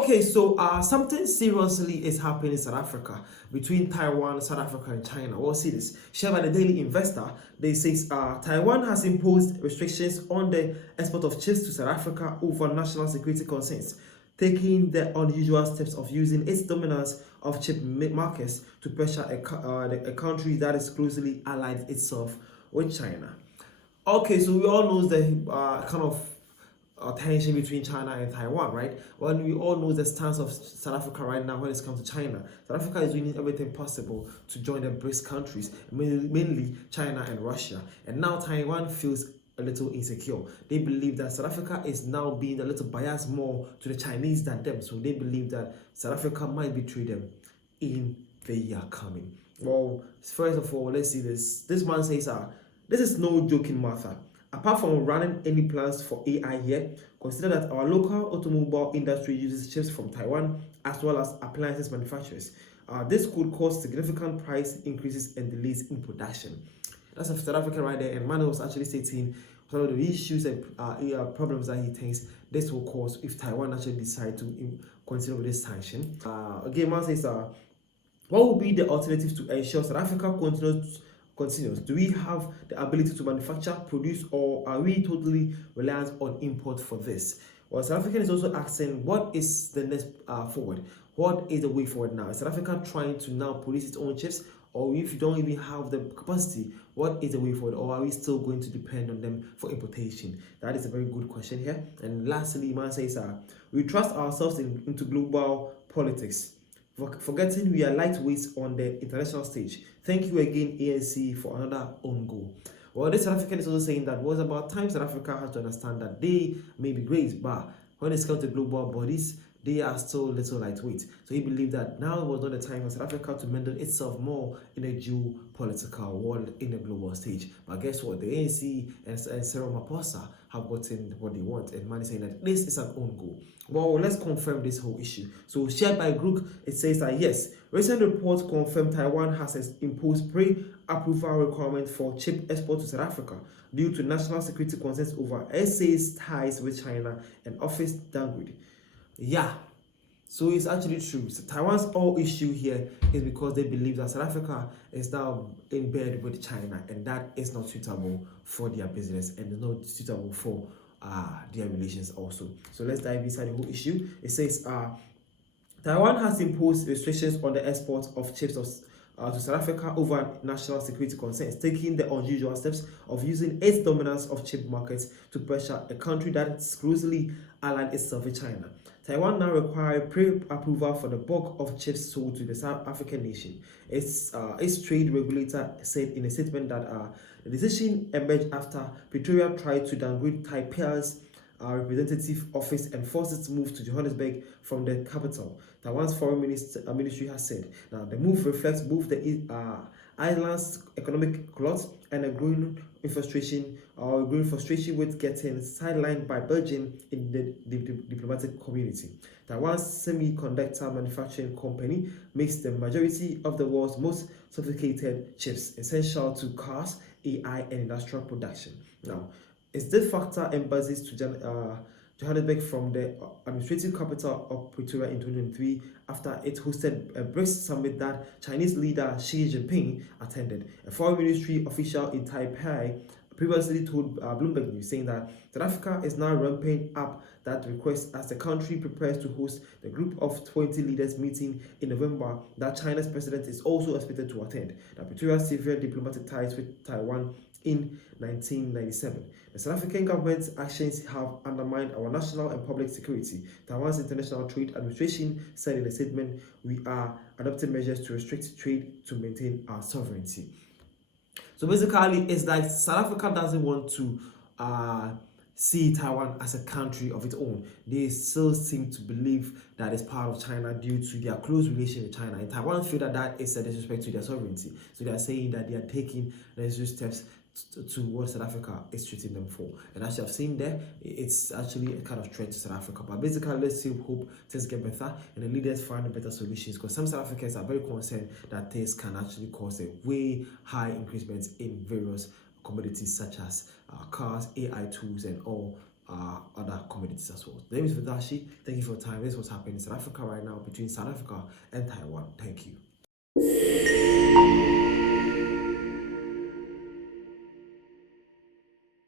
Okay, so something seriously is happening in South Africa between Taiwan, South Africa, and China. We'll see this. Shared by the Daily Investor, they say Taiwan has imposed restrictions on the export of chips to South Africa over national security concerns, taking the unusual steps of using its dominance of chip markets to pressure a country that is closely allied itself with China. Okay, so we all know the kind of tension between China and Taiwan, right? Well, we all know the stance of South Africa right now when it comes to China. South Africa is doing everything possible to join the BRICS countries, mainly China and Russia. And now Taiwan feels a little insecure. They believe that South Africa is now being a little biased more to the Chinese than them. So they believe that South Africa might betray them in the year coming. Well, first of all, let's see this. This man says, this is no joking matter. Apart from running any plans for AI here, consider that our local automobile industry uses chips from Taiwan as well as appliances manufacturers. This could cause significant price increases and delays in production. That's a South African right there, and Manu was actually stating some of the issues and problems that he thinks this will cause if Taiwan actually decide to consider this sanction. Again, Man says, what will be the alternatives to ensure South Africa continues? Do we have the ability to manufacture, produce, or are we totally reliant on import for this? Well, South Africa is also asking, what is the next forward? What is the way forward now? Is South Africa trying to now produce its own chips? Or if you don't even have the capacity, what is the way forward? Or are we still going to depend on them for importation? That is a very good question here. And lastly, man says, we trust ourselves into global politics, forgetting we are lightweights on the international stage. Thank you again, ANC, for another own goal. Well, this South African is also saying that it was about time South Africa has to understand that they may be great, but when it comes to global bodies, they are still little lightweight. So he believed that now was not the time for South Africa to meddle itself more in a geopolitical world in the global stage. But guess what? The ANC and Cyril Ramaphosa have gotten what they want, and man is saying that this is an own goal. Well, let's confirm this whole issue. So shared by Group, it says that yes, recent reports confirm Taiwan has imposed pre-approval requirement for chip export to South Africa due to national security concerns over SA's ties with China and office downgrade. Yeah, so it's actually true. So Taiwan's whole issue here is because they believe that South Africa is now in bed with China, and that is not suitable for their business and not suitable for their relations also. So let's dive inside the whole issue. It says Taiwan has imposed restrictions on the export of chips to South Africa over national security concerns, taking the unusual steps of using its dominance of chip markets to pressure a country that is closely allied itself with China. Taiwan now requires pre-approval for the bulk of chips sold to the South African nation. Its trade regulator said in a statement that the decision emerged after Pretoria tried to downgrade Taipei's representative office and forced it to move to Johannesburg from the capital. Taiwan's foreign ministry has said. Now, the move reflects both the island's economic glut and a growing frustration with getting sidelined by Beijing in the diplomatic community. Taiwan's semiconductor manufacturing company makes the majority of the world's most sophisticated chips, essential to cars, AI, and industrial production. Now, its de facto embassies to Johannesburg from the administrative capital of Pretoria in 2023 after it hosted a BRICS summit that Chinese leader Xi Jinping attended. A foreign ministry official in Taipei previously told Bloomberg News, saying that South Africa is now ramping up that request as the country prepares to host the group of 20 leaders meeting in November that China's president is also expected to attend. Now, Pretoria severed diplomatic ties with Taiwan in 1997. The South African government's actions have undermined our national and public security. Taiwan's International Trade Administration said in a statement, we are adopting measures to restrict trade to maintain our sovereignty. So basically, it's like South Africa doesn't want to see Taiwan as a country of its own. They still seem to believe that it's part of China due to their close relation with China. And Taiwan feel that that is a disrespect to their sovereignty. So they are saying that they are taking necessary steps to what South Africa is treating them for. And as you have seen there, it's actually a kind of threat to South Africa. But basically, let's see, hope things get better and the leaders find better solutions, because some South Africans are very concerned that this can actually cause a way high increments in various commodities such as cars, AI tools, and all other commodities as well. My name is Vidashi. Thank you for your time. This is what's happening in South Africa right now between South Africa and Taiwan. Thank you.